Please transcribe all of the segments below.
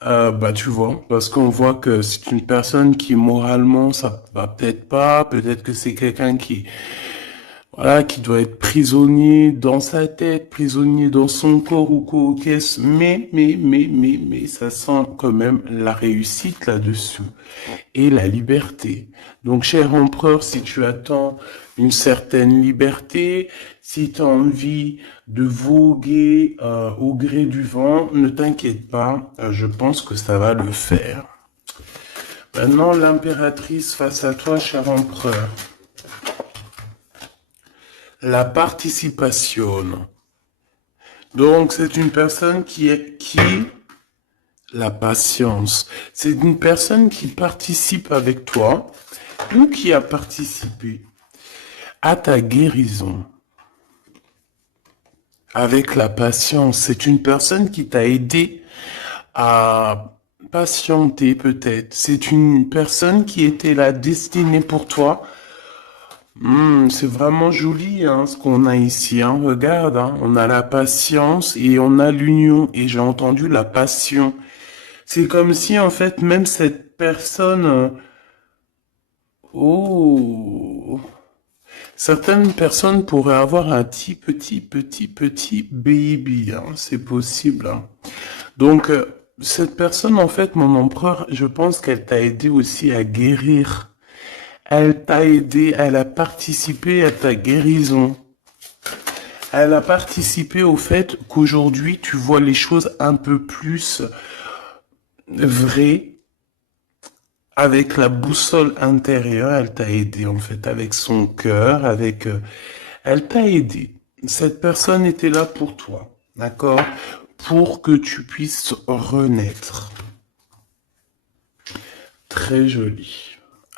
Bah tu vois, parce qu'on voit que c'est une personne qui moralement ça va peut-être pas, peut-être que c'est quelqu'un qui voilà qui doit être prisonnier dans sa tête, prisonnier dans son corps ou quoi, qu'est-ce, mais ça sent quand même la réussite là-dessus et la liberté. Donc, cher empereur, si tu attends une certaine liberté, si tu as envie de voguer au gré du vent, ne t'inquiète pas, je pense que ça va le faire. Maintenant, l'impératrice face à toi, cher empereur. La participation. Donc, c'est une personne qui la patience. C'est une personne qui participe avec toi ou qui a participé à ta guérison avec la patience. C'est une personne qui t'a aidé à patienter peut-être. C'est une personne qui était la destinée pour toi. C'est vraiment joli hein, ce qu'on a ici. Hein. Regarde, hein, on a la patience et on a l'union. Et j'ai entendu la passion. C'est comme si en fait même cette personne... oh, certaines personnes pourraient avoir un petit baby, hein, c'est possible. Hein. Donc, cette personne, en fait, mon empereur, je pense qu'elle t'a aidé aussi à guérir. Elle t'a aidé, elle a participé à ta guérison. Elle a participé au fait qu'aujourd'hui, tu vois les choses un peu plus vraies. Avec la boussole intérieure, elle t'a aidé, en fait, avec son cœur, avec... elle t'a aidé. Cette personne était là pour toi, d'accord? Pour que tu puisses renaître. Très joli.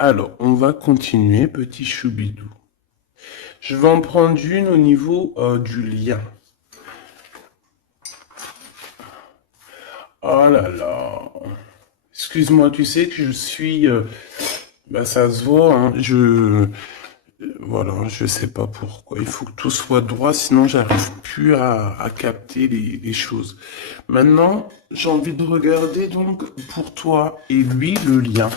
Alors, on va continuer, petit choubidou. Je vais en prendre une au niveau du lien. Oh là là. Excuse-moi, tu sais que je suis... bah ça se voit, hein, voilà, je sais pas pourquoi. Il faut que tout soit droit, sinon j'arrive plus à capter les choses. Maintenant, j'ai envie de regarder donc pour toi et lui le lien.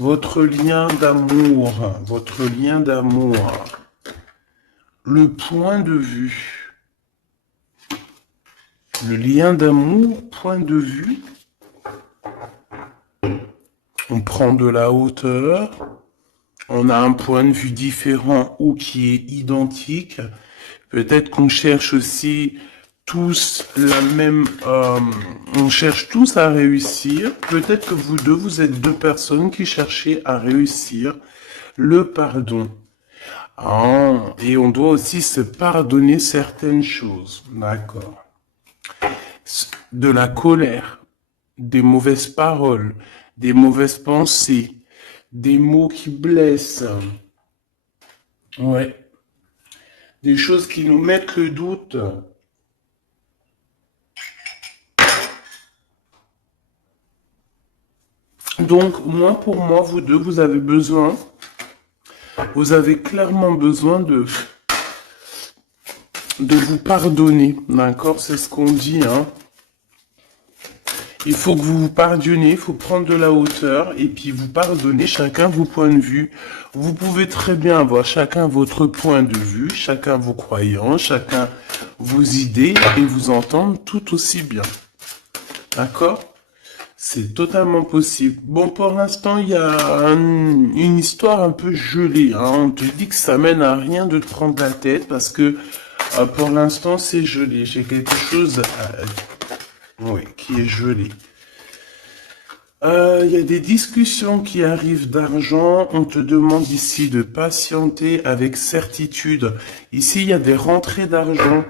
Votre lien d'amour, votre lien d'amour. Le point de vue. Le lien d'amour, point de vue. On prend de la hauteur. On a un point de vue différent ou qui est identique. Peut-être qu'on cherche aussi tous la même... on cherche tous à réussir. Peut-être que vous deux, vous êtes deux personnes qui cherchez à réussir le pardon. Ah, et on doit aussi se pardonner certaines choses. D'accord. De la colère, des mauvaises paroles, des mauvaises pensées, des mots qui blessent. Ouais. Des choses qui nous mettent le doute. Donc, moi, pour moi, vous deux, vous avez clairement besoin de vous pardonner. D'accord? C'est ce qu'on dit, hein. Il faut que vous vous pardonnez, il faut prendre de la hauteur et puis vous pardonner chacun vos points de vue. Vous pouvez très bien avoir chacun votre point de vue, chacun vos croyances, chacun vos idées et vous entendre tout aussi bien. D'accord? C'est totalement possible. Bon, pour l'instant, il y a une histoire un peu gelée. Hein. On te dit que ça mène à rien de te prendre la tête parce que pour l'instant, c'est gelé. J'ai quelque chose oui, qui est gelé. Il y a des discussions qui arrivent d'argent. On te demande ici de patienter avec certitude. Ici, il y a des rentrées d'argent.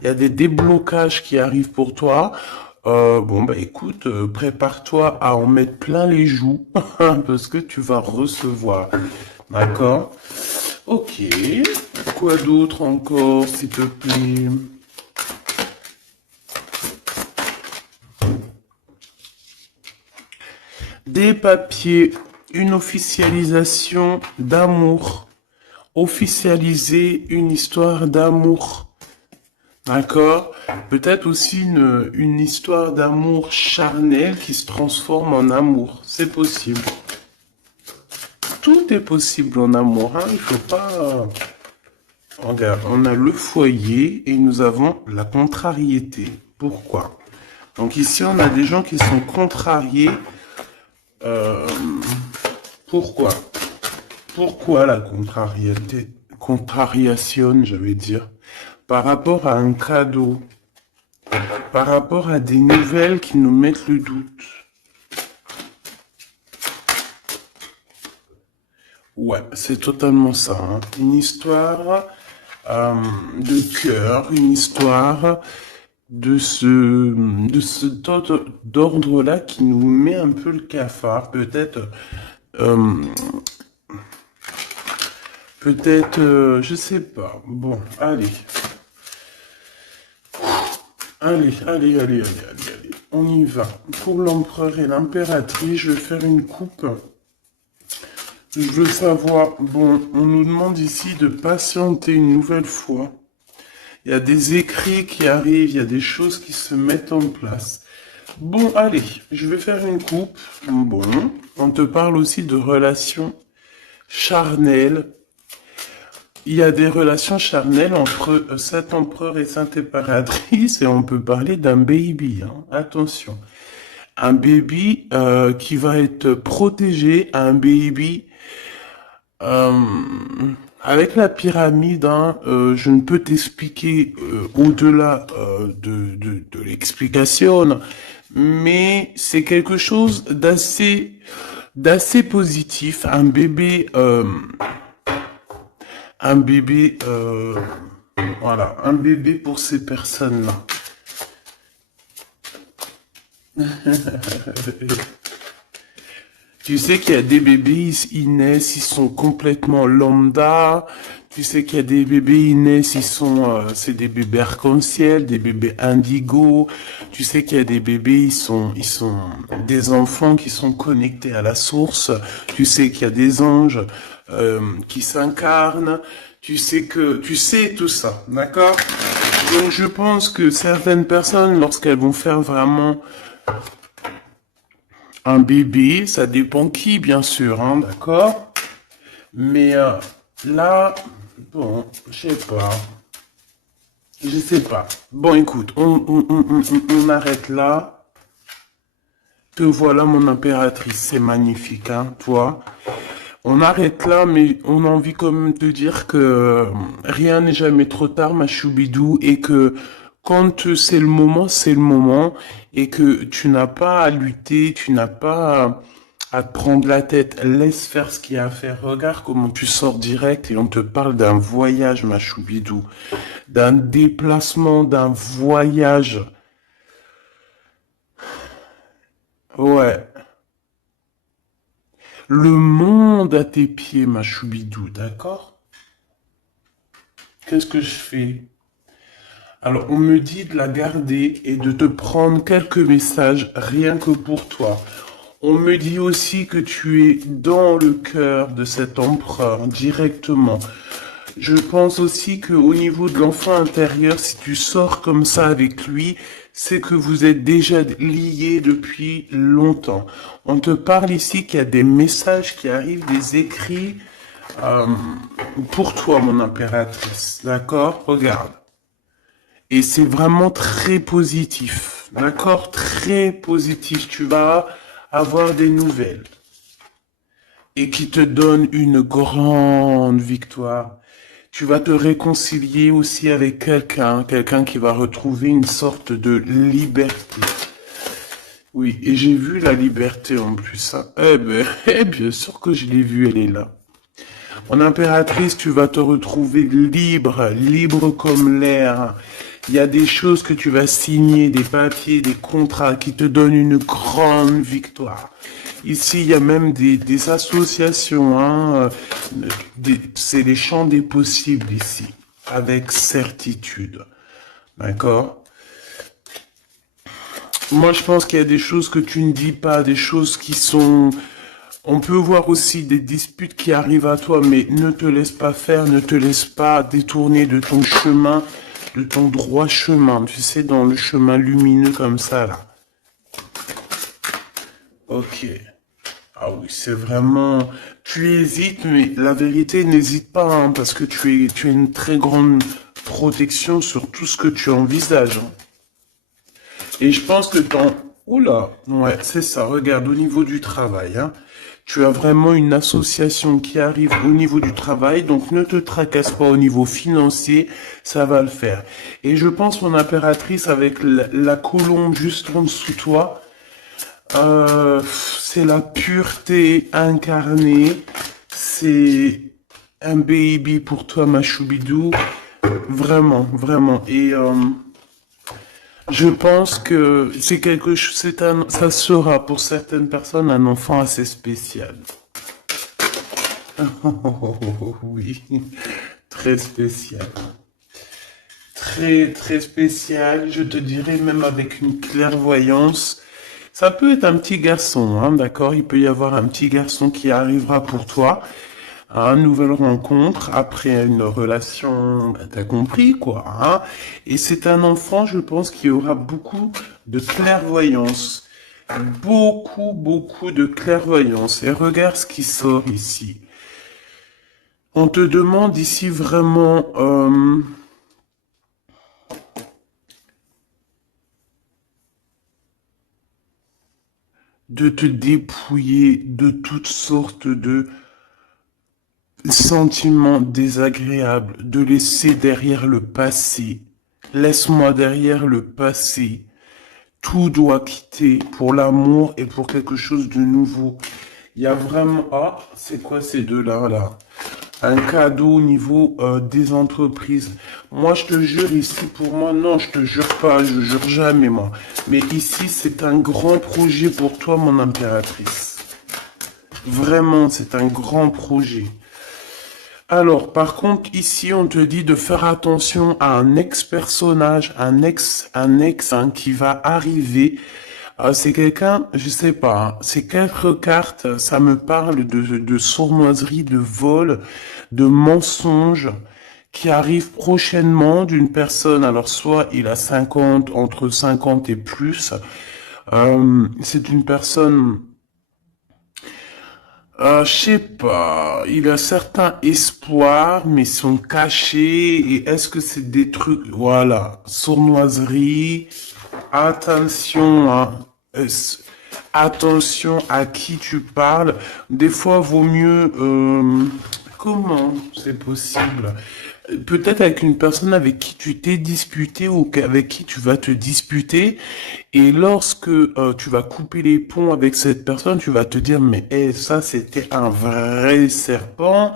Il y a des déblocages qui arrivent pour toi. Bon, bah écoute, prépare-toi à en mettre plein les joues parce que tu vas recevoir. D'accord? Ok. Quoi d'autre encore, s'il te plaît? Des papiers, une officialisation d'amour. Officialiser une histoire d'amour. D'accord? Peut-être aussi une histoire d'amour charnel qui se transforme en amour. C'est possible. Tout est possible en amour, hein. Il faut pas... Regarde, on a le foyer et nous avons la contrariété. Pourquoi? Donc ici, on a des gens qui sont contrariés. Euh, pourquoi? Pourquoi la contrariété? Contrariation, je vais dire. Par rapport à un cadeau. Par rapport à des nouvelles qui nous mettent le doute. Ouais, c'est totalement ça, hein. Une histoire de cœur, une histoire de ce d'ordre-là qui nous met un peu le cafard. Peut-être, je sais pas. Bon, allez. Allez. On y va. Pour l'empereur et l'impératrice, je vais faire une coupe. Je veux savoir, bon, on nous demande ici de patienter une nouvelle fois. Il y a des écrits qui arrivent, il y a des choses qui se mettent en place. Bon, allez, je vais faire une coupe. Bon, on te parle aussi de relations charnelles. Il y a des relations charnelles entre cet empereur et cette impératrice et on peut parler d'un baby, hein. Attention. Un baby qui va être protégé, un baby avec la pyramide, hein, je ne peux t'expliquer au-delà de l'explication, mais c'est quelque chose d'assez positif. Voilà, un bébé pour ces personnes-là. Tu sais qu'il y a des bébés, ils naissent, ils sont complètement lambda. Tu sais qu'il y a des bébés, ils naissent, c'est des bébés arc-en-ciel, des bébés indigo. Tu sais qu'il y a des bébés, ils sont des enfants qui sont connectés à la source. Tu sais qu'il y a des anges qui s'incarnent. Tu sais tout ça, d'accord? Donc je pense que certaines personnes, lorsqu'elles vont faire vraiment un bébé, ça dépend qui, bien sûr, hein, d'accord? Mais là, bon, je sais pas. Bon, écoute, on arrête là. Te voilà, mon impératrice, c'est magnifique, hein, toi. On arrête là, mais on a envie comme de dire que rien n'est jamais trop tard, ma choubidou, et que quand c'est le moment, et que tu n'as pas à lutter, tu n'as pas à te prendre la tête. Laisse faire ce qu'il y a à faire. Regarde comment tu sors direct et on te parle d'un voyage, ma choubidou, d'un déplacement, d'un voyage. Ouais. Le monde à tes pieds, ma choubidou, d'accord? Qu'est-ce que je fais? Alors, on me dit de la garder et de te prendre quelques messages rien que pour toi. On me dit aussi que tu es dans le cœur de cet empereur directement. Je pense aussi qu'au niveau de l'enfant intérieur, si tu sors comme ça avec lui, c'est que vous êtes déjà liés depuis longtemps. On te parle ici qu'il y a des messages qui arrivent, des écrits pour toi, mon impératrice. D'accord? Regarde. Et c'est vraiment très positif. D'accord? Très positif. Tu vas avoir des nouvelles. Et qui te donnent une grande victoire. Tu vas te réconcilier aussi avec quelqu'un qui va retrouver une sorte de liberté. Oui, et j'ai vu la liberté en plus, hein. Bien sûr que je l'ai vue, elle est là. Mon impératrice, tu vas te retrouver libre comme l'air. Il y a des choses que tu vas signer, des papiers, des contrats qui te donnent une grande victoire. Ici, il y a même des associations, hein, c'est les champs des possibles ici, avec certitude. D'accord? Moi, je pense qu'il y a des choses que tu ne dis pas, des choses qui sont... On peut voir aussi des disputes qui arrivent à toi, mais ne te laisse pas faire, ne te laisse pas détourner de ton chemin. de ton droit chemin, tu sais, dans le chemin lumineux comme ça, là. Ok. Ah oui, c'est vraiment... Tu hésites, mais la vérité, n'hésite pas, hein, parce que tu as une très grande protection sur tout ce que tu envisages, hein. Et je pense que dans... Oula, ouais, c'est ça. Regarde, au niveau du travail, hein, tu as vraiment une association qui arrive au niveau du travail, donc ne te tracasse pas au niveau financier, ça va le faire. Et je pense, mon impératrice, avec la colombe juste en dessous de toi, c'est la pureté incarnée, c'est un baby pour toi, ma choubidou, vraiment, vraiment. Et je pense que c'est quelque chose, ça sera pour certaines personnes un enfant assez spécial. Oui, très spécial. Très, très spécial, je te dirais même avec une clairvoyance. Ça peut être un petit garçon, hein, d'accord? Il peut y avoir un petit garçon qui arrivera pour toi à une nouvelle rencontre après une relation, bah, t'as compris quoi, hein? Et c'est un enfant, je pense, qui aura beaucoup de clairvoyance. Beaucoup, beaucoup de clairvoyance. Et regarde ce qui sort ici. On te demande ici vraiment... de te dépouiller de toutes sortes de sentiments désagréables, de laisser derrière le passé. Laisse-moi derrière le passé. Tout doit quitter pour l'amour et pour quelque chose de nouveau. Il y a vraiment... Ah, c'est quoi ces deux-là, là? Un cadeau au niveau des entreprises. Moi, je te jure, ici, pour moi, non, je te jure pas, je jure jamais, moi. Mais ici, c'est un grand projet pour toi, mon impératrice. Vraiment, c'est un grand projet. Alors, par contre, ici, on te dit de faire attention à un ex-personnage, un ex hein, qui va arriver. C'est quelqu'un, je sais pas, hein, ces quatre cartes, ça me parle de sournoiserie, de vol, de mensonge qui arrive prochainement d'une personne. Alors, soit il a 50, entre 50 et plus. C'est une personne... je sais pas, il a certains espoirs, mais sont cachés, et est-ce que c'est des trucs, voilà, sournoiserie, attention, hein, attention à qui tu parles, des fois vaut mieux, comment c'est possible? Peut-être avec une personne avec qui tu t'es disputé ou avec qui tu vas te disputer. Et lorsque tu vas couper les ponts avec cette personne, tu vas te dire, mais ça c'était un vrai serpent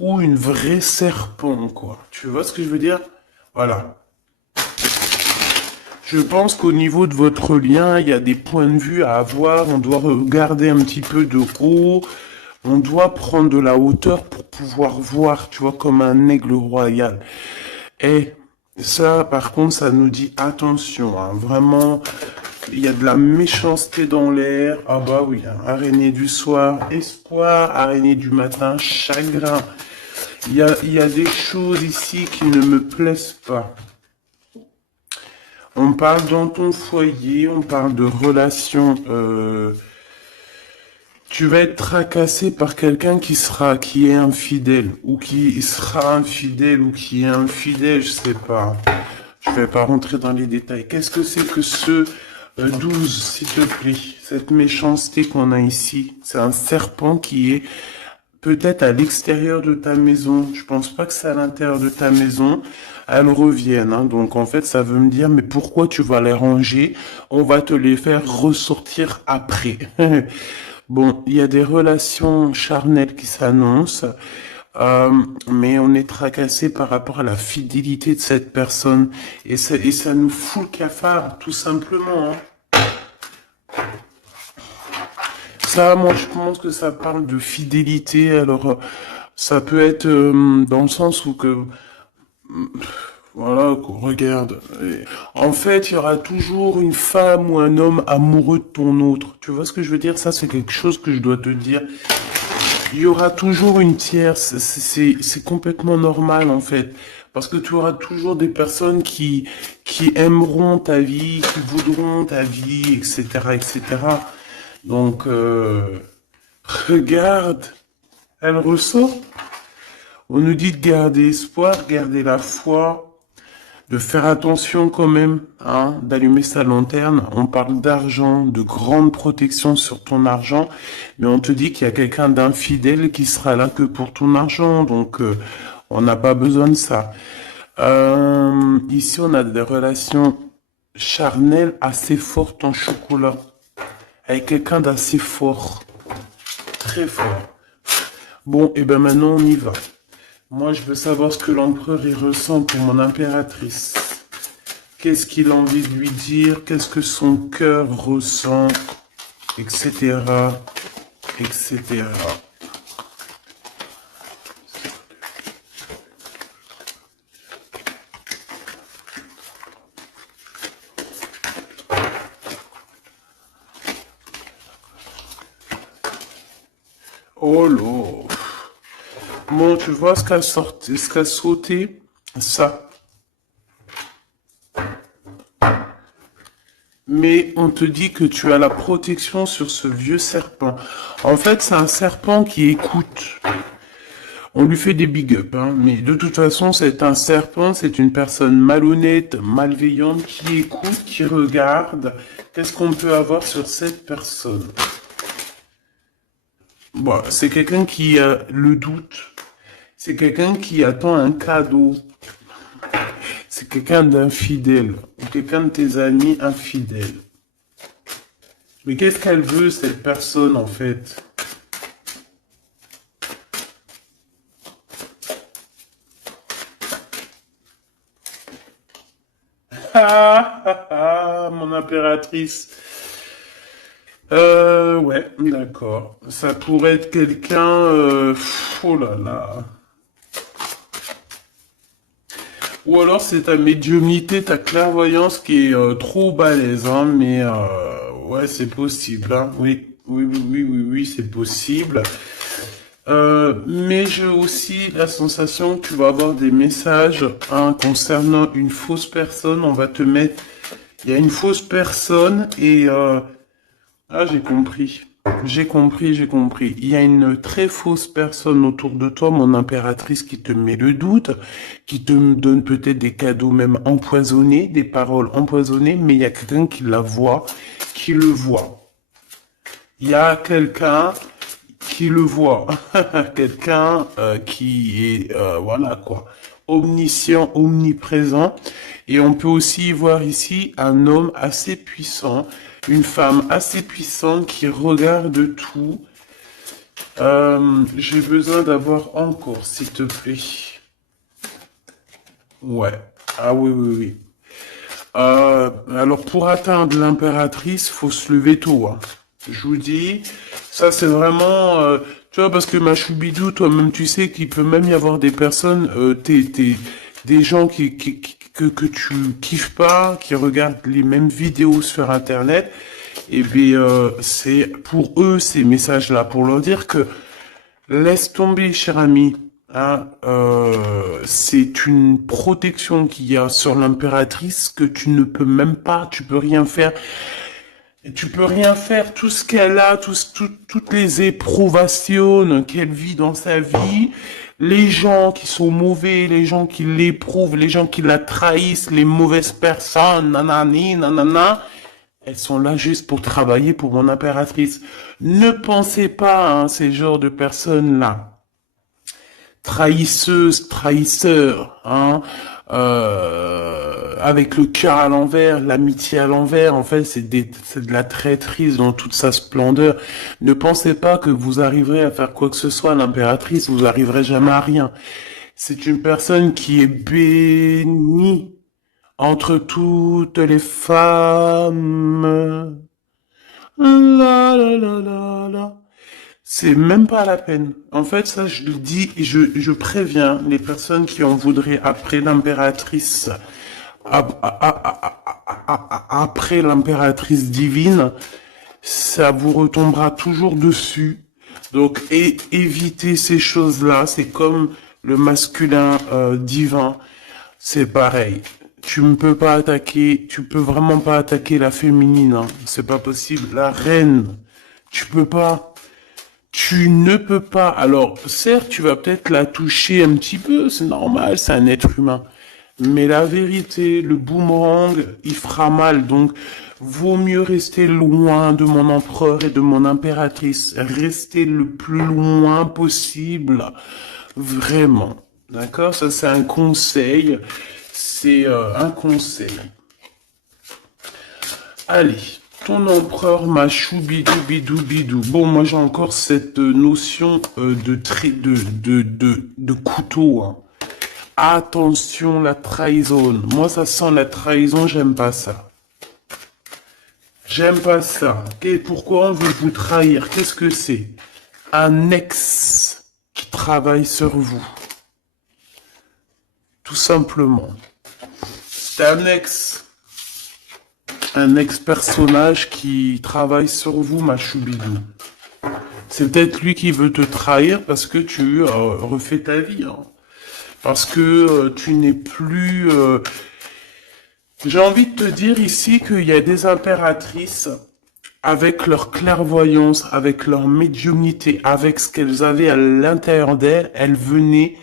ou une vraie serpent, quoi. Tu vois ce que je veux dire? Voilà. Je pense qu'au niveau de votre lien, il y a des points de vue à avoir. On doit regarder un petit peu de haut. On doit prendre de la hauteur pour pouvoir voir, tu vois, comme un aigle royal. Et ça, par contre, ça nous dit attention, hein, vraiment, il y a de la méchanceté dans l'air. Ah bah oui, hein, araignée du soir, espoir, araignée du matin, chagrin. Il y a des choses ici qui ne me plaisent pas. On parle dans ton foyer, on parle de relations... tu vas être tracassé par quelqu'un qui est infidèle, ou qui sera infidèle, ou qui est infidèle, je sais pas. Je vais pas rentrer dans les détails. Qu'est-ce que c'est que ce 12, s'il te plaît? Cette méchanceté qu'on a ici, c'est un serpent qui est peut-être à l'extérieur de ta maison. Je pense pas que c'est à l'intérieur de ta maison. Elles reviennent, hein. Donc en fait, ça veut me dire, mais pourquoi tu vas les ranger? On va te les faire ressortir après. Bon, il y a des relations charnelles qui s'annoncent, mais on est tracassé par rapport à la fidélité de cette personne. Et ça nous fout le cafard, tout simplement, hein. Ça, moi, je pense que ça parle de fidélité. Alors, ça peut être dans le sens où que... Voilà, qu'on regarde. En fait, il y aura toujours une femme ou un homme amoureux de ton autre. Tu vois ce que je veux dire? Ça, c'est quelque chose que je dois te dire. Il y aura toujours une tierce. C'est complètement normal, en fait. Parce que tu auras toujours des personnes qui aimeront ta vie, qui voudront ta vie, etc., etc. Donc, regarde, elle ressort. On nous dit de garder espoir, garder la foi, de faire attention quand même, hein, d'allumer sa lanterne. On parle d'argent, de grande protection sur ton argent, mais on te dit qu'il y a quelqu'un d'infidèle qui sera là que pour ton argent, donc on n'a pas besoin de ça. Ici, on a des relations charnelles assez fortes en chocolat, avec quelqu'un d'assez fort, très fort. Bon, et ben maintenant on y va. Moi, je veux savoir ce que l'empereur il ressent pour mon impératrice. Qu'est-ce qu'il a envie de lui dire? Qu'est-ce que son cœur ressent? Etc. Etc. Oh là. Bon, tu vois ce qu'a sauté? Ça. Mais on te dit que tu as la protection sur ce vieux serpent. En fait, c'est un serpent qui écoute. On lui fait des big up, hein, mais de toute façon, c'est un serpent, c'est une personne malhonnête, malveillante, qui écoute, qui regarde. Qu'est-ce qu'on peut avoir sur cette personne? Bon, c'est quelqu'un qui a le doute. C'est quelqu'un qui attend un cadeau. C'est quelqu'un d'infidèle. Ou quelqu'un de tes amis infidèles. Mais qu'est-ce qu'elle veut, cette personne, en fait? Ah, ah, ah, mon impératrice. Ouais, d'accord. Ça pourrait être quelqu'un... oh là là. Ou alors c'est ta médiumnité, ta clairvoyance qui est trop balèze, hein, mais ouais, c'est possible, hein. Oui, oui, oui, oui, oui, oui, c'est possible. Mais j'ai aussi la sensation que tu vas avoir des messages, hein, concernant une fausse personne. On va te mettre... Il y a une fausse personne et... ah, j'ai compris. J'ai compris, j'ai compris. Il y a une très fausse personne autour de toi, mon impératrice, qui te met le doute, qui te donne peut-être des cadeaux même empoisonnés, des paroles empoisonnées, mais il y a quelqu'un qui la voit, qui le voit. Il y a quelqu'un qui le voit. Quelqu'un qui est, voilà quoi, omniscient, omniprésent. Et on peut aussi voir ici un homme assez puissant, une femme assez puissante qui regarde tout. J'ai besoin d'avoir encore, s'il te plaît. Ouais. Ah oui, oui, oui. Alors pour atteindre l'impératrice, faut se lever tôt, hein. Je vous dis, ça c'est vraiment, tu vois, parce que ma choubidou, toi-même tu sais qu'il peut même y avoir des personnes, des gens que tu kiffes pas, qui regardent les mêmes vidéos sur Internet, et bien c'est pour eux ces messages-là, pour leur dire que laisse tomber, cher ami. Hein, c'est une protection qu'il y a sur l'impératrice que tu ne peux même pas, tu peux rien faire. Et tu peux rien faire, tout ce qu'elle a, toutes les éprouvations qu'elle vit dans sa vie, les gens qui sont mauvais, les gens qui l'éprouvent, les gens qui la trahissent, les mauvaises personnes, nanani, nanana, elles sont là juste pour travailler pour mon impératrice. Ne pensez pas à ces genres de personnes-là. Trahisseuse, trahisseur, hein, avec le cœur à l'envers, l'amitié à l'envers, en fait, c'est de la traîtrise dans toute sa splendeur. Ne pensez pas que vous arriverez à faire quoi que ce soit à l'impératrice, vous arriverez jamais à rien. C'est une personne qui est bénie entre toutes les femmes. La la la la la. C'est même pas la peine. En fait, ça, je le dis et je préviens les personnes qui en voudraient après l'impératrice, après l'impératrice divine, ça vous retombera toujours dessus. Donc, évitez ces choses-là. C'est comme le masculin divin. c'est pareil. Tu ne peux pas attaquer, tu peux vraiment pas attaquer la féminine, hein. C'est pas possible. La reine, tu peux pas. Tu ne peux pas. Alors, certes, tu vas peut-être la toucher un petit peu, c'est normal, c'est un être humain. Mais la vérité, le boomerang, il fera mal. Donc, vaut mieux rester loin de mon empereur et de mon impératrice. Rester le plus loin possible. Vraiment. D'accord? Ça, c'est un conseil. C'est un conseil. Allez. Ton empereur machou bidou bidou bidou. Bon, moi j'ai encore cette notion de couteau, hein. Attention, la trahison. Moi, ça sent la trahison, j'aime pas ça. J'aime pas ça. Et pourquoi on veut vous trahir? Qu'est-ce que c'est? Un ex qui travaille sur vous. Tout simplement. C'est un ex-personnage qui travaille sur vous, ma choubidou. C'est peut-être lui qui veut te trahir parce que tu refais ta vie, hein. Parce que tu n'es plus... J'ai envie de te dire ici qu'il y a des impératrices, avec leur clairvoyance, avec leur médiumnité, avec ce qu'elles avaient à l'intérieur d'elles, elles venaient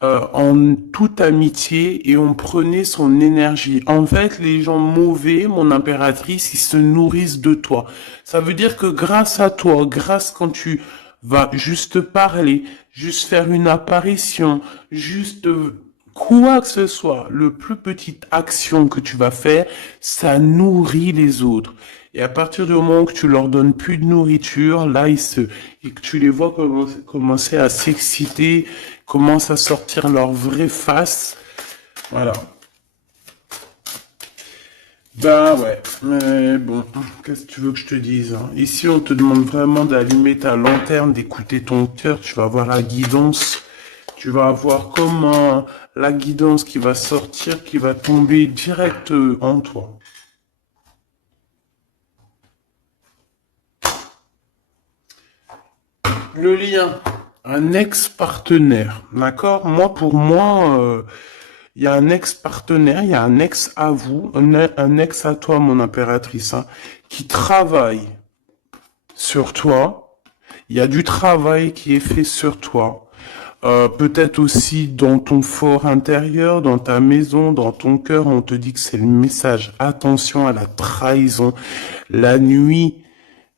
en toute amitié et on prenait son énergie. En fait, les gens mauvais, mon impératrice, ils se nourrissent de toi. Ça veut dire que grâce à toi, grâce quand tu vas juste parler, juste faire une apparition, juste quoi que ce soit, le plus petite action que tu vas faire, ça nourrit les autres. Et à partir du moment où tu leur donnes plus de nourriture, là, et que tu les vois commencer à s'exciter, commencent à sortir leur vraie face. Voilà. Ben ouais, mais bon, qu'est-ce que tu veux que je te dise, hein? Ici, on te demande vraiment d'allumer ta lanterne, d'écouter ton cœur, tu vas avoir la guidance, tu vas avoir comment la guidance qui va sortir, qui va tomber direct en toi. Le lien, un ex-partenaire, d'accord? Moi, pour moi, il y a un ex-partenaire, il y a un ex à vous, un ex à toi, mon impératrice, hein, qui travaille sur toi. Il y a du travail qui est fait sur toi. Peut-être aussi dans ton fort intérieur, dans ta maison, dans ton cœur, on te dit que c'est le message. Attention à la trahison. La nuit,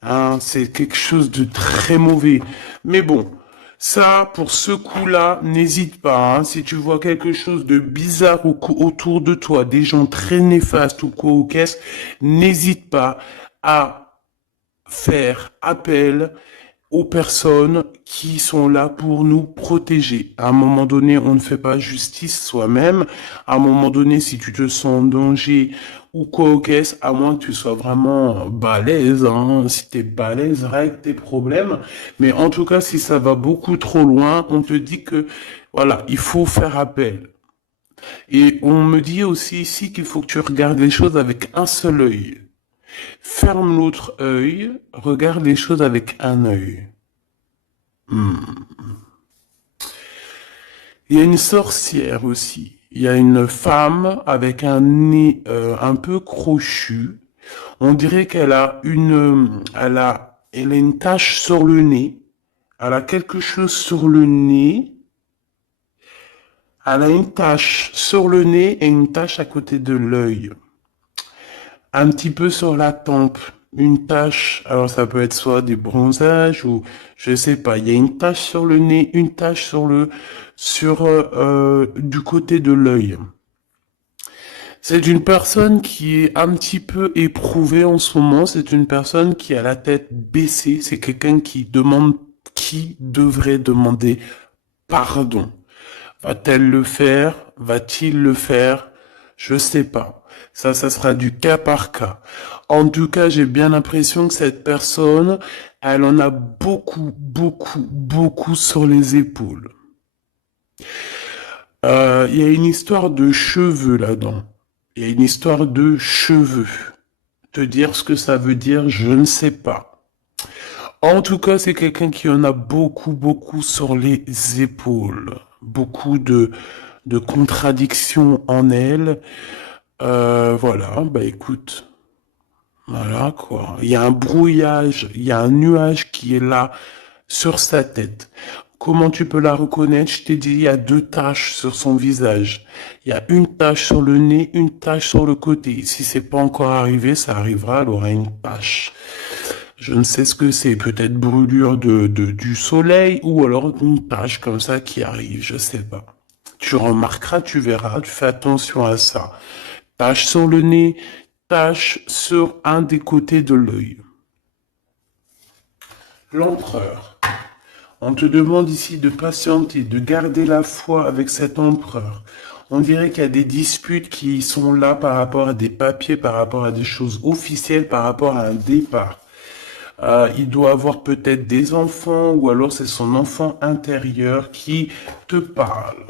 hein, c'est quelque chose de très mauvais. Mais bon, ça, pour ce coup-là, n'hésite pas, hein, si tu vois quelque chose de bizarre autour de toi, des gens très néfastes ou quoi ou qu'est-ce, n'hésite pas à faire appel aux personnes qui sont là pour nous protéger. À un moment donné, on ne fait pas justice soi-même. À un moment donné, si tu te sens en danger ou quoi au caisse, à moins que tu sois vraiment balèze, hein. Si t'es balèze, règle tes problèmes. Mais en tout cas, si ça va beaucoup trop loin, on te dit que, voilà, il faut faire appel. Et on me dit aussi ici qu'il faut que tu regardes les choses avec un seul œil. Ferme l'autre œil, regarde les choses avec un œil. Il y a une sorcière aussi. Il y a une femme avec un nez un peu crochu. On dirait elle a une tache sur le nez. Elle a quelque chose sur le nez. Elle a une tache sur le nez et une tache à côté de l'œil. Un petit peu sur la tempe, une tache. Alors ça peut être soit des bronzages ou je sais pas. Il y a une tache sur le nez, une tache du côté de l'œil. C'est une personne qui est un petit peu éprouvée en ce moment. C'est une personne qui a la tête baissée. C'est quelqu'un qui devrait demander pardon. Va-t-elle le faire? Va-t-il le faire? Je sais pas. Ça sera du cas par cas. En tout cas, j'ai bien l'impression que cette personne, elle en a beaucoup, beaucoup, beaucoup sur les épaules. Il y a une histoire de cheveux là-dedans. Il y a une histoire de cheveux. Te dire ce que ça veut dire, je ne sais pas. En tout cas, c'est quelqu'un qui en a beaucoup, beaucoup sur les épaules. Beaucoup de contradiction en elle. Voilà, bah écoute, voilà quoi. Il y a un brouillage, il y a un nuage qui est là sur sa tête. Comment tu peux la reconnaître? Je t'ai dit, il y a deux taches sur son visage. Il y a une tache sur le nez, une tache sur le côté. Si c'est pas encore arrivé, ça arrivera, elle aura une tache. Je ne sais ce que c'est, peut-être brûlure du soleil ou alors une tache comme ça qui arrive, je sais pas. Tu remarqueras, tu verras, tu fais attention à ça. Tache sur le nez, tache sur un des côtés de l'œil. L'empereur. On te demande ici de patienter, de garder la foi avec cet empereur. On dirait qu'il y a des disputes qui sont là par rapport à des papiers, par rapport à des choses officielles, par rapport à un départ. Il doit avoir peut-être des enfants ou alors c'est son enfant intérieur qui te parle.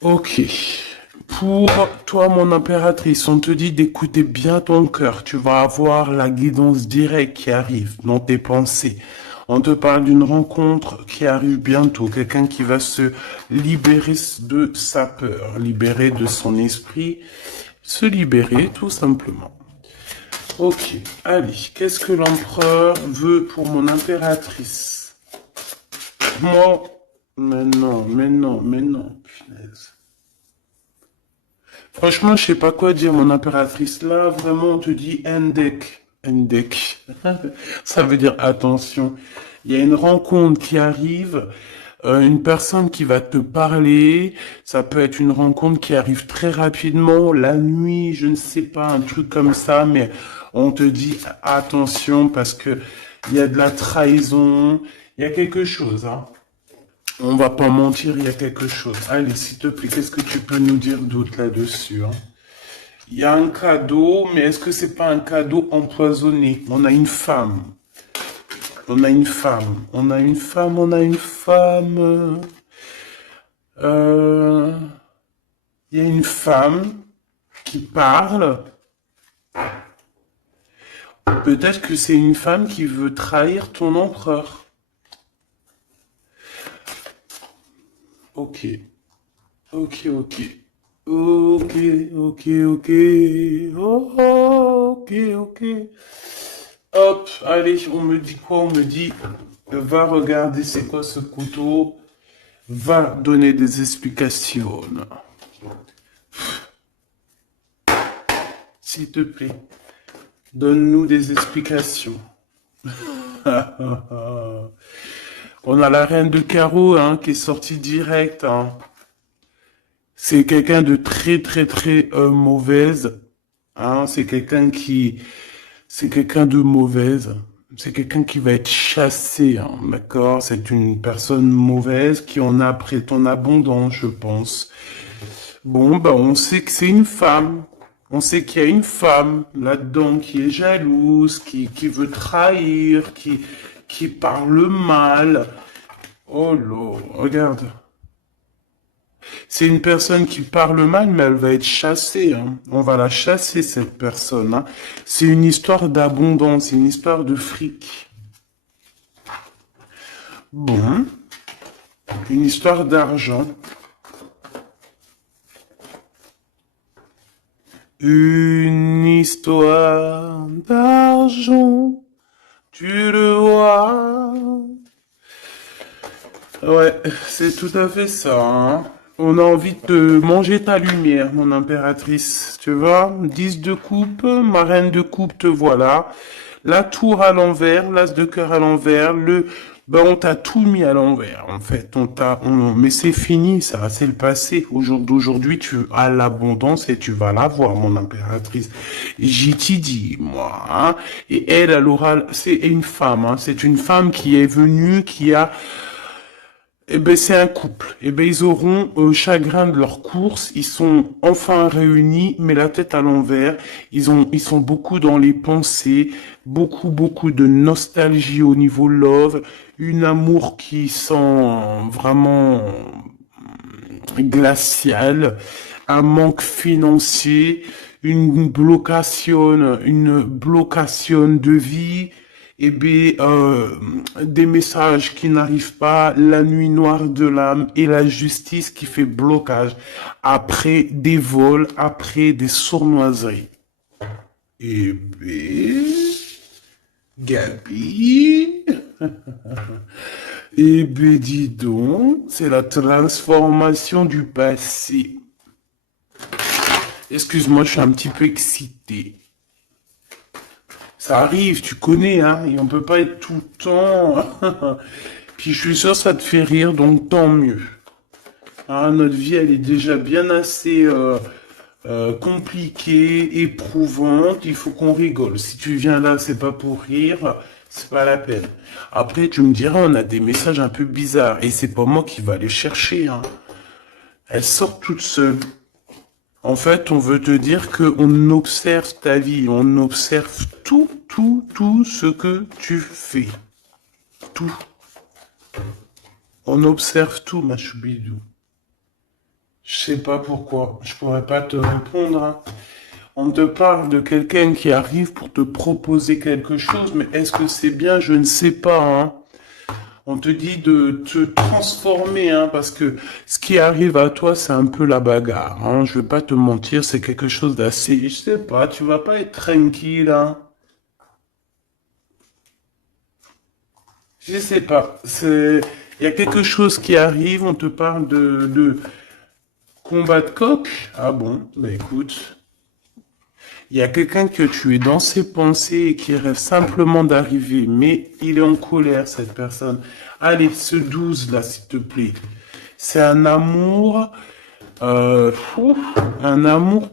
Ok. Pour toi, mon impératrice, on te dit d'écouter bien ton cœur. Tu vas avoir la guidance directe qui arrive dans tes pensées. On te parle d'une rencontre qui arrive bientôt. Quelqu'un qui va se libérer de sa peur, libérer de son esprit, se libérer tout simplement. Ok, allez, qu'est-ce que l'empereur veut pour mon impératrice? Moi, mais non, punaise. Franchement, je sais pas quoi dire, mon impératrice. Là, vraiment, on te dit Endek. Endek. Ça veut dire attention. Il y a une rencontre qui arrive, une personne qui va te parler. Ça peut être une rencontre qui arrive très rapidement, la nuit, je ne sais pas, un truc comme ça, mais on te dit attention parce que il y a de la trahison, il y a quelque chose, hein. On va pas mentir, il y a quelque chose. Allez, s'il te plaît, qu'est-ce que tu peux nous dire d'autre là-dessus, hein? Il y a un cadeau, mais est-ce que c'est pas un cadeau empoisonné? On a une femme. On a une femme. On a une femme, on a une femme. Euh, Il y a une femme qui parle. Peut-être que c'est une femme qui veut trahir ton empereur. Ok. Ok, ok. Ok, ok, ok. Oh, ok, ok. Hop, allez, on me dit quoi? On me dit, va regarder c'est quoi ce couteau. Va donner des explications. S'il te plaît, donne-nous des explications. On a la reine de carreau hein, qui est sortie direct. Hein. C'est quelqu'un de très très très mauvaise. Hein. C'est quelqu'un de mauvaise. C'est quelqu'un qui va être chassé, hein, d'accord? C'est une personne mauvaise qui en a après ton abondance, je pense. Bon, bah, on sait que c'est une femme. On sait qu'il y a une femme là-dedans qui est jalouse, qui veut trahir, qui parle mal. Oh là, regarde. C'est une personne qui parle mal, mais elle va être chassée. Hein. On va la chasser, cette personne. Hein. C'est une histoire d'abondance, c'est une histoire de fric. Bon. Une histoire d'argent. Une histoire d'argent. Tu le vois. Ouais, c'est tout à fait ça. Hein. On a envie de manger ta lumière, mon impératrice. Tu vois, 10 de coupe, ma reine de coupe, te voilà. La tour à l'envers, l'as de cœur à l'envers, on t'a tout mis à l'envers, en fait. Mais c'est fini, ça, c'est le passé. D'aujourd'hui, tu as l'abondance et tu vas l'avoir, mon impératrice. J'y t'y dis, moi, hein. Et elle aura, c'est une femme, hein. C'est une femme qui est venue, qui a, eh ben, c'est un couple. Eh ben, ils auront chagrin de leur course. Ils sont enfin réunis, mais la tête à l'envers. Ils sont beaucoup dans les pensées, beaucoup de nostalgie au niveau love, une amour qui sent vraiment glacial, un manque financier, une blocation de vie eh bien, des messages qui n'arrivent pas, la nuit noire de l'âme et la justice qui fait blocage après des vols, après des sournoiseries. Eh bien, Gabi, eh bien, dis donc, c'est la transformation du passé. Excuse-moi, je suis un petit peu excité. Ça arrive, tu connais, hein, et on peut pas être tout le temps. Puis je suis sûr que ça te fait rire, donc tant mieux. Hein, notre vie, elle est déjà bien assez compliquée, éprouvante. Il faut qu'on rigole. Si tu viens là, c'est pas pour rire, c'est pas la peine. Après, tu me diras, on a des messages un peu bizarres, et c'est pas moi qui va les chercher. Hein. Elles sortent toutes seules. En fait, on veut te dire qu'on observe ta vie, on observe tout ce que tu fais. Tout. On observe tout, ma choubidou. Je sais pas pourquoi, je pourrais pas te répondre. Hein. On te parle de quelqu'un qui arrive pour te proposer quelque chose, mais est-ce que c'est bien? Je ne sais pas. Hein. On te dit de te transformer, hein, parce que ce qui arrive à toi, c'est un peu la bagarre. Hein. Je vais pas te mentir, c'est quelque chose d'assez... Je sais pas, tu vas pas être tranquille. Hein. Je sais pas. C'est... Il y a quelque chose qui arrive, on te parle de combat de coq. Ah bon, bah écoute. Il y a quelqu'un que tu es dans ses pensées et qui rêve simplement d'arriver, mais il est en colère, cette personne. Allez, ce 12 là, s'il te plaît. C'est un amour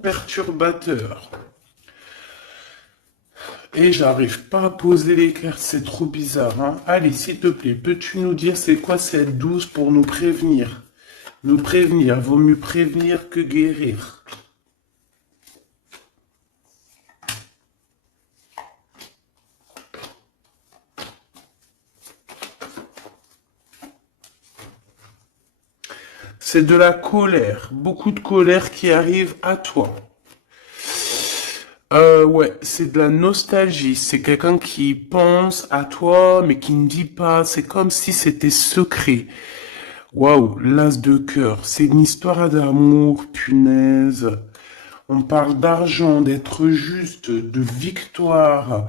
perturbateur. Et j'arrive pas à poser les cartes, c'est trop bizarre. Hein. Allez, s'il te plaît, peux-tu nous dire c'est quoi cette 12 pour nous prévenir? Nous prévenir, vaut mieux prévenir que guérir. C'est de la colère, beaucoup de colère qui arrive à toi. Ouais, c'est de la nostalgie. C'est quelqu'un qui pense à toi, mais qui ne dit pas. C'est comme si c'était secret. Waouh, l'as de cœur. C'est une histoire d'amour, punaise. On parle d'argent, d'être juste, de victoire,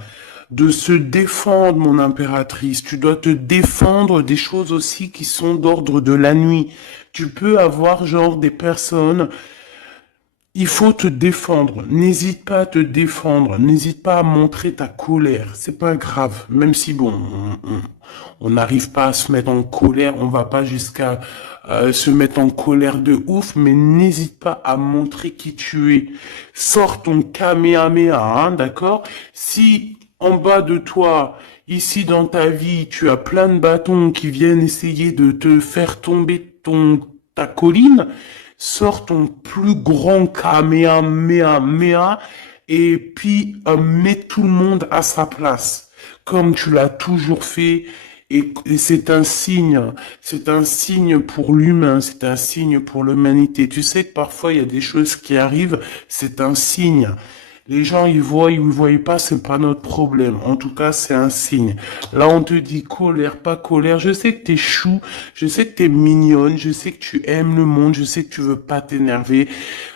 de se défendre, mon impératrice. Tu dois te défendre des choses aussi qui sont d'ordre de la nuit. Tu peux avoir genre des personnes. Il faut te défendre. N'hésite pas à te défendre. N'hésite pas à montrer ta colère. C'est pas grave. Même si bon, on n'arrive pas à se mettre en colère, on va pas jusqu'à se mettre en colère de ouf, mais n'hésite pas à montrer qui tu es. Sors ton Kamehameha, hein, d'accord? Si en bas de toi, ici dans ta vie, tu as plein de bâtons qui viennent essayer de te faire tomber ta colline, sors ton plus grand Kamehameha et puis mets tout le monde à sa place, comme tu l'as toujours fait. Et c'est un signe pour l'humain, c'est un signe pour l'humanité. Tu sais que parfois il y a des choses qui arrivent, c'est un signe. Les gens, ils voient, ils ne voient pas, c'est pas notre problème. En tout cas, c'est un signe. Là, on te dit colère, pas colère. Je sais que t'es chou, je sais que t'es mignonne, je sais que tu aimes le monde, je sais que tu veux pas t'énerver.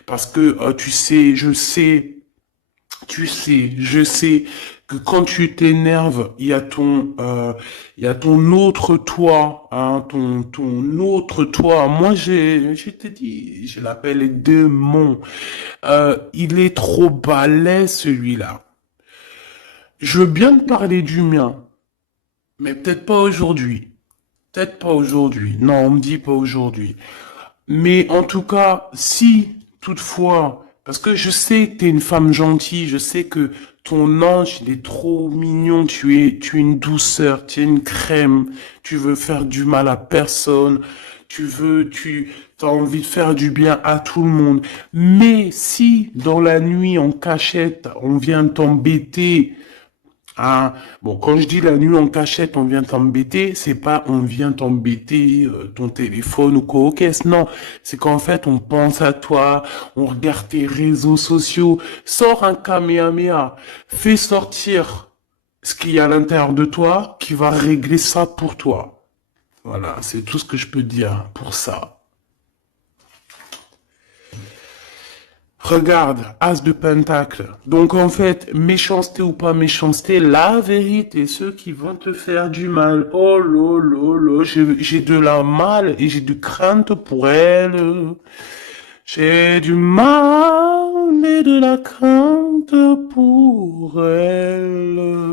Parce que, tu sais, je sais que quand tu t'énerves, il y a ton autre toi, hein, ton autre toi. Moi, je te dis, je l'appelle démon. Il est trop balèze, celui-là. Je veux bien te parler du mien, mais peut-être pas aujourd'hui. Peut-être pas aujourd'hui. Non, on me dit pas aujourd'hui. Mais en tout cas, si toutefois, parce que je sais que t'es une femme gentille, je sais que ton ange, il est trop mignon, tu es une douceur, tu es une crème, tu veux faire du mal à personne, t'as envie de faire du bien à tout le monde. Mais si, dans la nuit, en cachette, on vient t'embêter, ah, bon, quand je dis la nuit en cachette, on vient t'embêter, c'est pas on vient t'embêter ton téléphone ou quoi aux caisses, non. C'est qu'en fait, on pense à toi, on regarde tes réseaux sociaux, sors un Kamehameha, fais sortir. ce qu'il y a à l'intérieur de toi qui va régler ça pour toi. Voilà, c'est tout ce que je peux dire pour ça. Regarde, As de Pentacle. Donc en fait, méchanceté ou pas méchanceté, la vérité, ceux qui vont te faire du mal, oh lolo, j'ai de la mal et j'ai de crainte pour elle. J'ai du mal et de la crainte pour elle.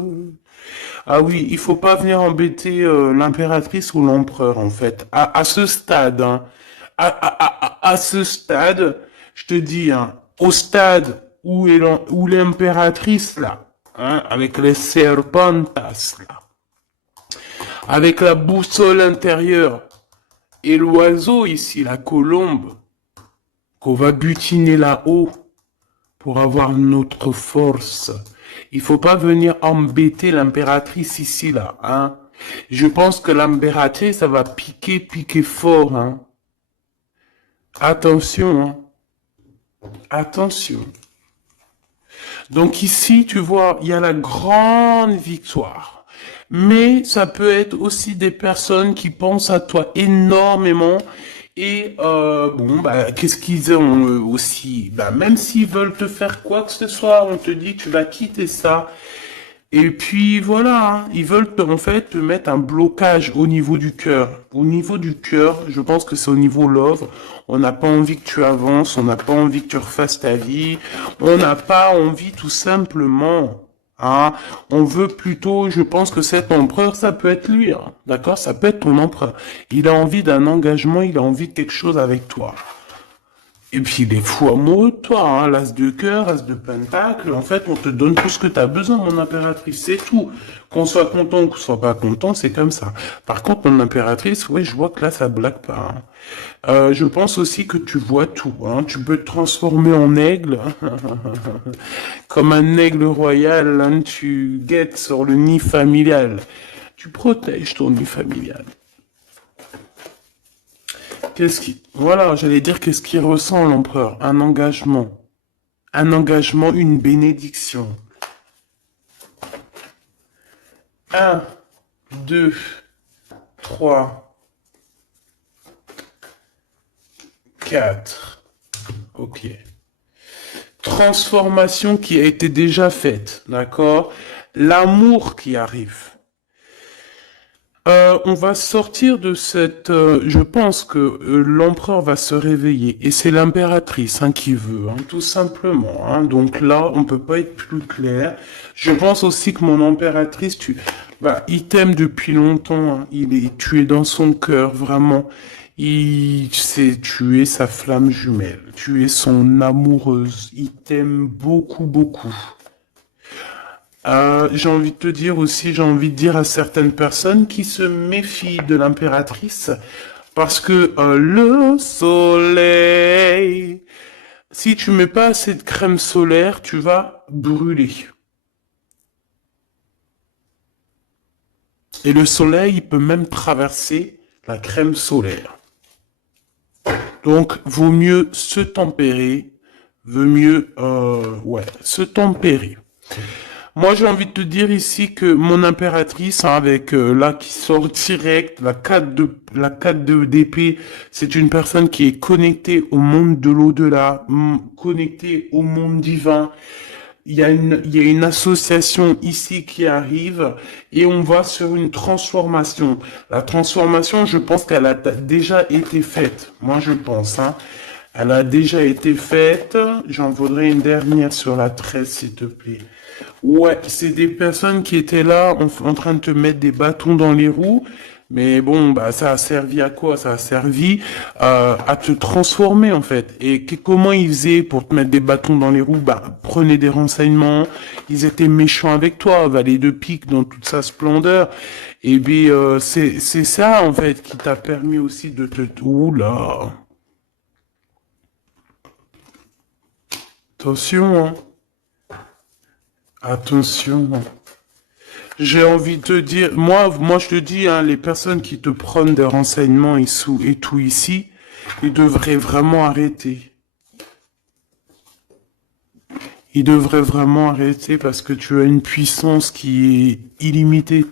Ah oui, il faut pas venir embêter l'impératrice ou l'empereur en fait. À ce stade, hein, à ce stade, je te dis, hein, au stade où l'impératrice là, hein, avec les serpentas là, avec la boussole intérieure et l'oiseau ici, la colombe, qu'on va butiner là-haut pour avoir notre force. Il faut pas venir embêter l'impératrice ici là, hein. Je pense que l'impératrice, ça va piquer fort, hein. Attention, hein. Attention. Donc ici, tu vois, il y a la grande victoire. Mais ça peut être aussi des personnes qui pensent à toi énormément. Et bon, bah, qu'est-ce qu'ils ont aussi? Bah, même s'ils veulent te faire quoi que ce soit, on te dit tu vas quitter ça. Et puis voilà, hein, ils veulent en fait te mettre un blocage au niveau du cœur. Au niveau du cœur, je pense que c'est au niveau love. On n'a pas envie que tu avances, on n'a pas envie que tu refasses ta vie, on n'a pas envie tout simplement. Hein. On veut plutôt, je pense que cet empereur, ça peut être lui, hein, d'accord? Ça peut être ton empereur. Il a envie d'un engagement, il a envie de quelque chose avec toi. Et puis il est fou amoureux de toi, hein, l'as de cœur, as de pentacle, en fait on te donne tout ce que tu as besoin, mon impératrice, c'est tout. Qu'on soit content ou qu'on soit pas content, c'est comme ça. Par contre, mon impératrice, oui, je vois que là ça blague pas. Hein. Je pense aussi que tu vois tout, hein. Tu peux te transformer en aigle, comme un aigle royal, hein, tu guettes sur le nid familial. Tu protèges ton nid familial. Voilà, j'allais dire qu'est-ce qu'il ressent l'empereur? Un engagement. Un engagement, une bénédiction. 1, 2, 3, 4. Ok. Transformation qui a été déjà faite, d'accord? L'amour qui arrive. On va sortir de cette... je pense que l'empereur va se réveiller. Et c'est l'impératrice hein, qui veut, hein, tout simplement. Hein. Donc là, on peut pas être plus clair. Je pense aussi que mon impératrice, il t'aime depuis longtemps. Hein. Tu es dans son cœur, vraiment. Tu es sa flamme jumelle. Tu es son amoureuse. Il t'aime beaucoup, beaucoup. J'ai envie de te dire aussi, j'ai envie de dire à certaines personnes qui se méfient de l'impératrice parce que le soleil, si tu mets pas assez de crème solaire, tu vas brûler. Et le soleil, il peut même traverser la crème solaire. Donc, vaut mieux se tempérer, se tempérer. Moi, j'ai envie de te dire ici que mon impératrice, hein, avec là qui sort direct, la 4 de d'épée, c'est une personne qui est connectée au monde de l'au-delà, connectée au monde divin. Il y a une association ici qui arrive et on va sur une transformation. La transformation, je pense qu'elle a déjà été faite. Moi, je pense, hein. Elle a déjà été faite. J'en voudrais une dernière sur la 13, s'il te plaît. Ouais, c'est des personnes qui étaient là en train de te mettre des bâtons dans les roues. Mais bon, bah ça a servi à quoi? Ça a servi à te transformer en fait. Et comment ils faisaient pour te mettre des bâtons dans les roues? Bah prenez des renseignements. Ils étaient méchants avec toi, valet de pique dans toute sa splendeur. Et puis c'est ça en fait qui t'a permis aussi de te... Oula. Attention, hein. Attention. J'ai envie de te dire, moi je te dis, hein, les personnes qui te prennent des renseignements et tout ici, ils devraient vraiment arrêter. Il devrait vraiment arrêter parce que tu as une puissance qui est illimitée.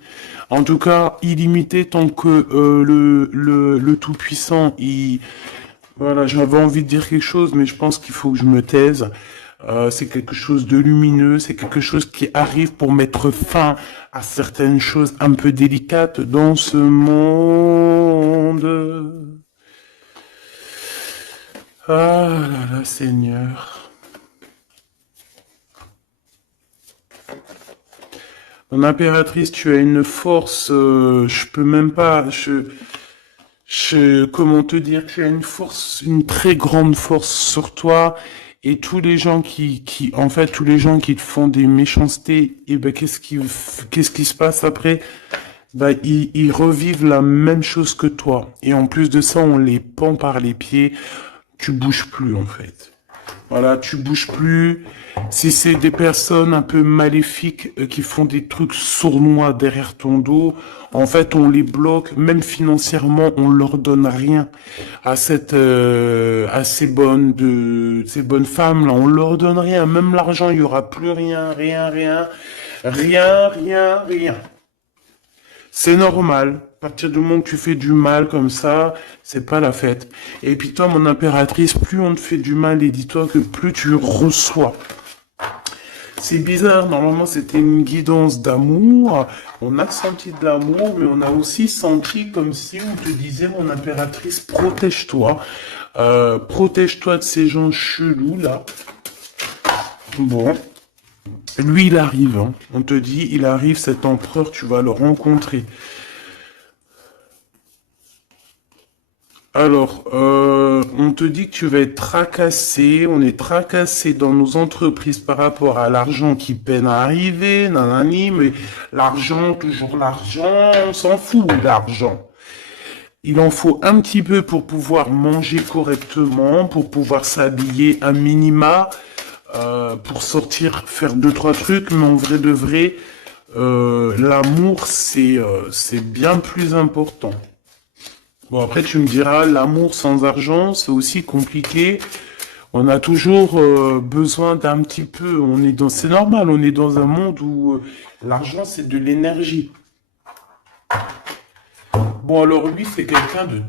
En tout cas, illimitée tant que le Tout-Puissant, voilà, j'avais envie de dire quelque chose, mais je pense qu'il faut que je me taise. C'est quelque chose de lumineux, c'est quelque chose qui arrive pour mettre fin à certaines choses un peu délicates dans ce monde. Ah là là, Seigneur. Mon impératrice, tu as une force, je peux même pas, comment te dire, tu as une force, une très grande force sur toi, et tous les gens en fait, tous les gens qui te font des méchancetés, et ben, qu'est-ce qui se passe après? Bah, ils revivent la même chose que toi. Et en plus de ça, on les pend par les pieds. Tu bouges plus, en fait. Voilà, tu bouges plus. Si c'est des personnes un peu maléfiques qui font des trucs sournois derrière ton dos, en fait, on les bloque, même financièrement, on leur donne rien à ces bonnes femmes là, on leur donne rien, même l'argent, il y aura plus rien, rien, rien, rien, rien, rien. C'est normal. À partir du moment que tu fais du mal comme ça, c'est pas la fête. Et puis toi, mon impératrice, plus on te fait du mal, et dis-toi que plus tu reçois. C'est bizarre, normalement c'était une guidance d'amour. On a senti de l'amour, mais on a aussi senti comme si on te disait, mon impératrice, protège-toi. Protège-toi de ces gens chelous là. Bon. Lui, il arrive. Hein. On te dit, il arrive, cet empereur, tu vas le rencontrer. Alors, on te dit que tu vas être tracassé, on est tracassé dans nos entreprises par rapport à l'argent qui peine à arriver, nanani, mais l'argent, toujours l'argent, on s'en fout l'argent. Il en faut un petit peu pour pouvoir manger correctement, pour pouvoir s'habiller un minima, pour sortir, faire deux, trois trucs, mais en vrai de vrai, l'amour, c'est bien plus important. Bon, après, tu me diras, l'amour sans argent, c'est aussi compliqué. On a toujours besoin d'un petit peu. C'est normal, on est dans un monde où l'argent, c'est de l'énergie. Bon, alors lui, c'est quelqu'un de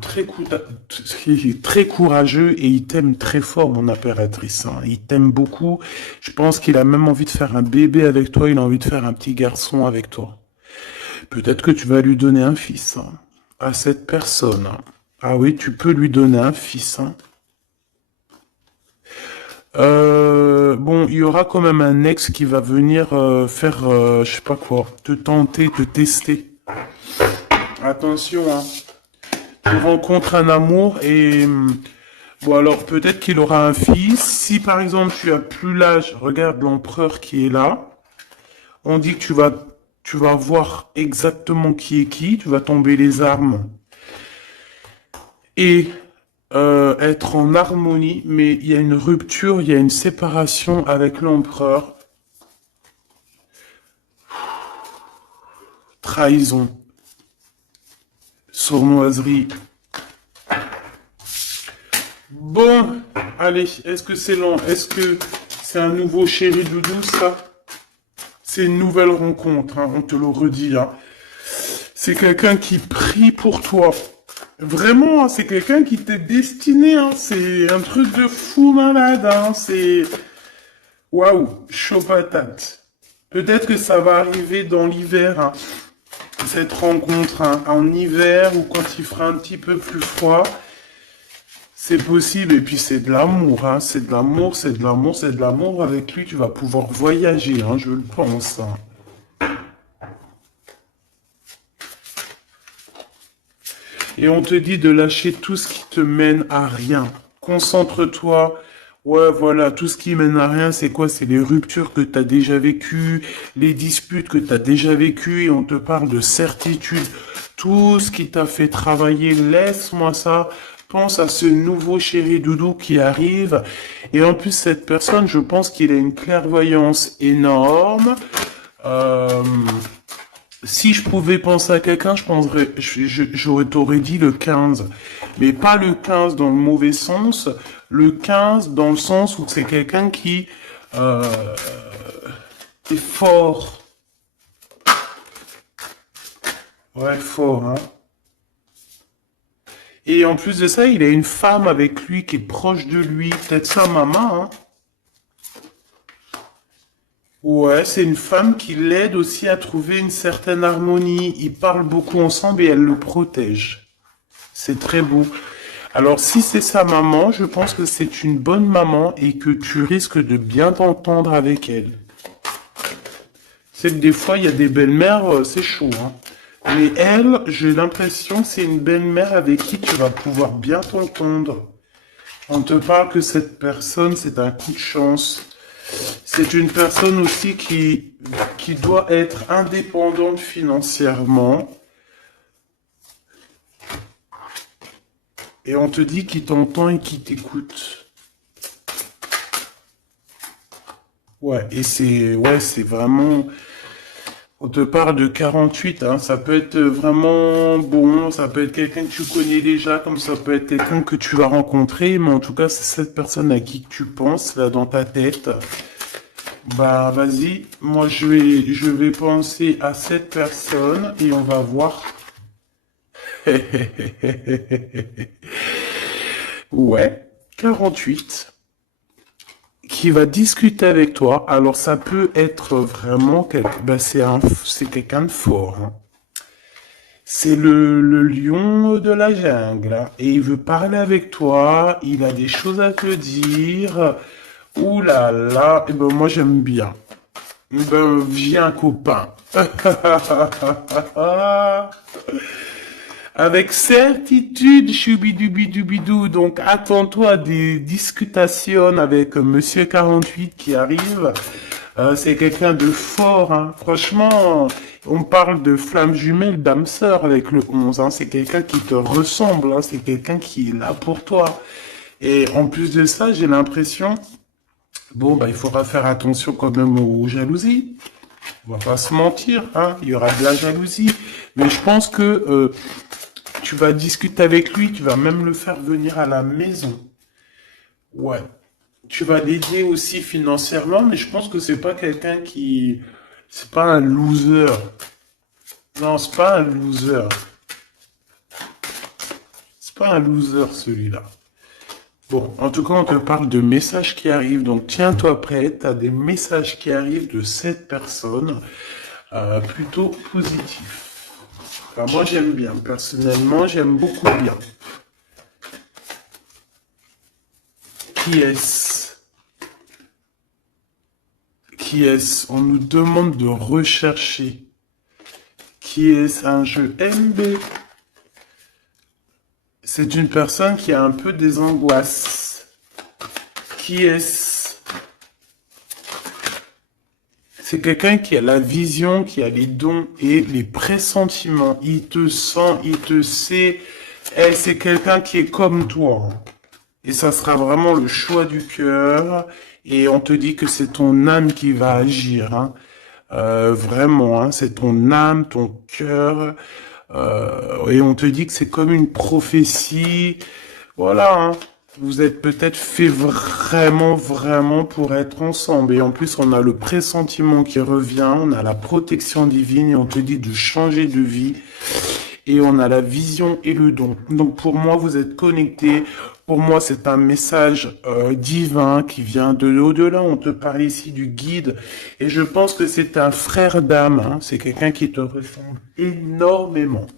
très courageux et il t'aime très fort, mon impératrice. Hein. Il t'aime beaucoup. Je pense qu'il a même envie de faire un bébé avec toi. Il a envie de faire un petit garçon avec toi. Peut-être que tu vas lui donner un fils hein, à cette personne. Hein. Ah oui, tu peux lui donner un fils. Hein. Bon, il y aura quand même un ex qui va venir faire, je sais pas quoi, te tenter, te tester. Attention, hein. Tu rencontres un amour et bon alors peut-être qu'il aura un fils. Si par exemple tu as plus l'âge, regarde l'empereur qui est là. On dit que tu vas voir exactement qui est qui. Tu vas tomber les armes et être en harmonie. Mais il y a une rupture, il y a une séparation avec l'empereur. Trahison. Sournoiserie. Bon, allez, est-ce que c'est long? Est-ce que c'est un nouveau chéri doudou, ça? C'est une nouvelle rencontre, hein, on te le redit. Hein. C'est quelqu'un qui prie pour toi. Vraiment, hein, c'est quelqu'un qui t'est destiné. Hein. C'est un truc de fou malade. Hein. C'est... Waouh, chaud patate. Peut-être que ça va arriver dans l'hiver. Hein. Cette rencontre hein, en hiver ou quand il fera un petit peu plus froid, c'est possible. Et puis c'est de l'amour, hein, c'est de l'amour, c'est de l'amour, c'est de l'amour. Avec lui, tu vas pouvoir voyager, hein, je le pense. Hein. Et on te dit de lâcher tout ce qui te mène à rien. Concentre-toi. Ouais, voilà, tout ce qui mène à rien, c'est quoi? C'est les ruptures que tu as déjà vécues, les disputes que tu as déjà vécues, et on te parle de certitude. Tout ce qui t'a fait travailler, laisse-moi ça. Pense à ce nouveau chéri doudou qui arrive. Et en plus, cette personne, je pense qu'il a une clairvoyance énorme. Si je pouvais penser à quelqu'un, t'aurais dit le 15. Mais pas le 15 dans le mauvais sens, le 15 dans le sens où c'est quelqu'un qui Euh, T'es fort. Ouais, fort, hein. Et en plus de ça, il a une femme avec lui qui est proche de lui. Peut-être sa maman, hein. Ouais, c'est une femme qui l'aide aussi à trouver une certaine harmonie. Ils parlent beaucoup ensemble et elle le protège. C'est très beau. Alors, si c'est sa maman, je pense que c'est une bonne maman et que tu risques de bien t'entendre avec elle. C'est que des fois, il y a des belles-mères, c'est chaud, hein. Mais elle, j'ai l'impression que c'est une belle-mère avec qui tu vas pouvoir bien t'entendre. On te parle que cette personne, c'est un coup de chance. C'est une personne aussi qui doit être indépendante financièrement. Et on te dit qu'il t'entend et qu'il t'écoute. Ouais, c'est vraiment, on te parle de 48, hein, ça peut être vraiment bon, ça peut être quelqu'un que tu connais déjà, comme ça peut être quelqu'un que tu vas rencontrer, mais en tout cas, c'est cette personne à qui tu penses, là, dans ta tête. Bah, vas-y, moi, je vais penser à cette personne et on va voir. Ouais, 48. Qui va discuter avec toi. Alors ça peut être vraiment c'est quelqu'un de fort, hein. C'est le lion de la jungle, hein. Et il veut parler avec toi. Il a des choses à te dire. Ouh là là. Et ben moi j'aime bien. Eh ben viens copain. Avec certitude, choubidoubidoubidou. Donc, attends-toi à des discutations avec Monsieur 48 qui arrive. C'est quelqu'un de fort, hein. Franchement, on parle de flamme jumelle, d'âme sœur avec le 11, hein. C'est quelqu'un qui te ressemble, hein. C'est quelqu'un qui est là pour toi. Et en plus de ça, j'ai l'impression, bon, bah, il faudra faire attention quand même aux jalousies. On va pas se mentir, hein. Il y aura de la jalousie. Mais je pense que, tu vas discuter avec lui, tu vas même le faire venir à la maison. Ouais. Tu vas l'aider aussi financièrement, mais je pense que c'est pas quelqu'un qui... C'est pas un loser. Non, c'est pas un loser. C'est pas un loser, celui-là. Bon, en tout cas, on te parle de messages qui arrivent, donc tiens-toi prêt, t'as des messages qui arrivent de cette personne, plutôt positifs. Enfin, moi, j'aime bien. Personnellement, j'aime beaucoup bien. Qui est-ce? Qui est-ce? On nous demande de rechercher. Qui est-ce? Un jeu MB. C'est une personne qui a un peu des angoisses. Qui est-ce? C'est quelqu'un qui a la vision, qui a les dons et les pressentiments. Il te sent, il te sait. Et c'est quelqu'un qui est comme toi. Et ça sera vraiment le choix du cœur. Et on te dit que c'est ton âme qui va agir, hein. Vraiment, hein, c'est ton âme, ton cœur. Et on te dit que c'est comme une prophétie. Voilà, hein. Vous êtes peut-être fait vraiment, vraiment pour être ensemble. Et en plus, on a le pressentiment qui revient, on a la protection divine et on te dit de changer de vie. Et on a la vision et le don. Donc pour moi, vous êtes connectés. Pour moi, c'est un message divin qui vient de l'au-delà. On te parle ici du guide. Et je pense que c'est un frère d'âme, hein. C'est quelqu'un qui te ressemble énormément.